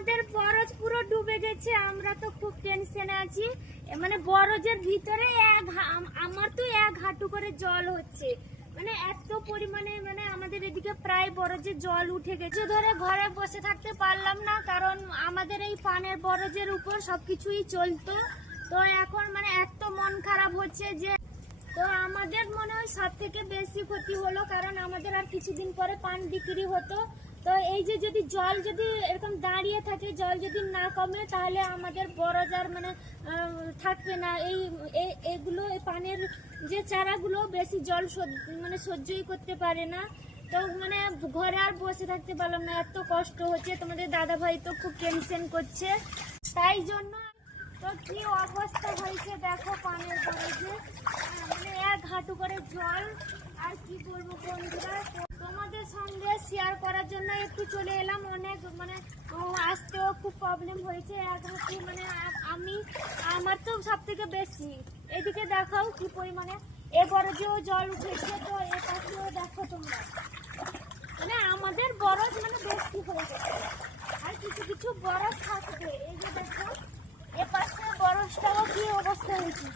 আমাদের বরজ পুরো ডুবে গেছে, আমরা তো খুব টেনশনে আছি। মানে বরজের ভিতরে আমার তো 1 হাঁটু করে জল হচ্ছে, মানে এত পরিমাণে, মানে আমাদের এদিকে প্রায় বরজে জল উঠে গেছে। ধরে ঘরে বসে থাকতে পারলাম না, কারণ আমাদের এই পানের বরজের উপর সবকিছুই চলতো। তো এখন মানে এত মন খারাপ হচ্ছে যে, তো আমাদের মনে হয় সব থেকে বেশি ক্ষতি হলো, কারণ আমাদের আর কিছুদিন পরে পান বিক্রি হতো। তো এই যে যদি জল যদি এরকম দাঁড়িয়ে থাকে, জল যদি না কমে, তাহলে আমাদের বরজার মানে থাকবে না। এইগুলো পানের যে চারাগুলো বেশি জল মানে সহ্যই করতে পারে না। তো মানে ঘরে আর বসে থাকতে পারলাম না, এত কষ্ট হচ্ছে। তোমাদের দাদা ভাই তো খুব টেনশন করছে, তাই জন্য। তো কি অবস্থা হয়েছে দেখো পানের বরজে, মানে 1 হাঁটু করে জল। আর কি বলবো বন্ধুরা, তোমাদের সঙ্গে শেয়ার করার জন্য একটু চলে এলাম। অনেক মানে আসতেও খুব প্রবলেম হয়েছে। 1 হাঁটু মানে আমার তো সব থেকে বেশি। এদিকে দেখাও কি পরিমাণে এ বরজেও জল উঠেছে। তো এ পাশেও দেখো তোমরা, মানে আমাদের বরজ মানে বেশি হয়ে গেছে, আর কিছু কিছু বরজ থাকবে। এই যে দেখো এ পাশে বরজটাও কি অবস্থা হয়েছে।